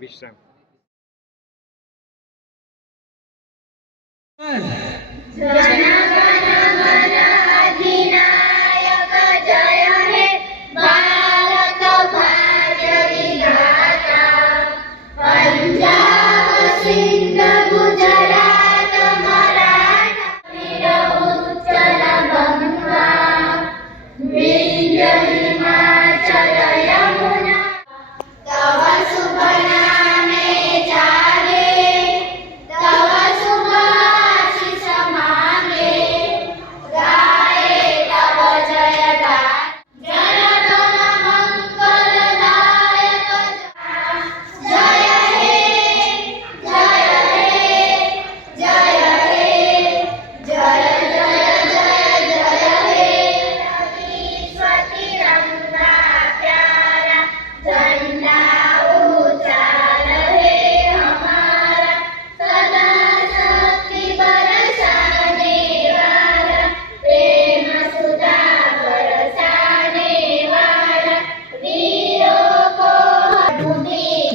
Vişrem. Cennet.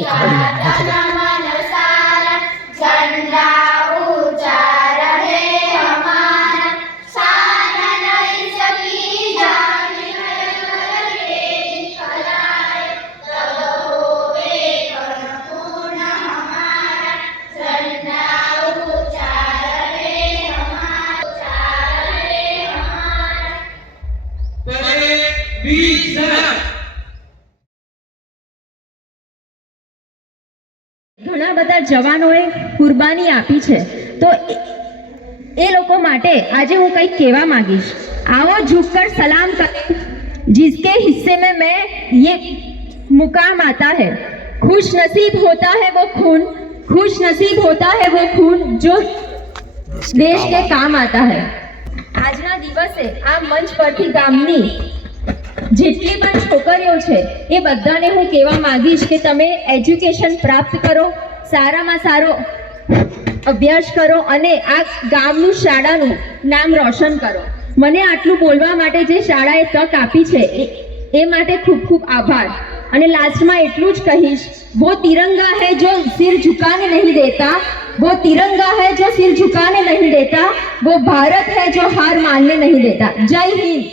哒哒哒哒。ઘણા બધા જવાનોએ કુરબાની આપી છે તો એ લોકો માટે આજે હું કંઈક કહેવા માંગીશ આવો ઝુકકર સલામ કરે जिसके हिस्से में मैं ये मुकाम आता है खुश नसीब होता है वो खून खुश नसीब होता है वो खून जो દેશ કે કામ આતા હૈ આજના દિવસે આ મંચ પરથી ગામની જેટલી પણ છોકરીઓ છે એ બધાને હું કહેવા માંગીશ કે તમે એજ્યુકેશન પ્રાપ્ત કરો સારામાં સારો અભ્યાસ કરો અને આ ગામનું શાળાનું નામ રોશન કરો મને આટલું બોલવા માટે જે શાળાએ તક આપી છે એ એ માટે ખૂબ ખૂબ આભાર અને લાસ્ટમાં એટલું જ કહીશ वो तिरंगा है जो सिर झुकाने नहीं देता वो तिरंगा है जो सिर झुकाने नहीं देता वो भारत है जो हार मानने नहीं देता जय हिंद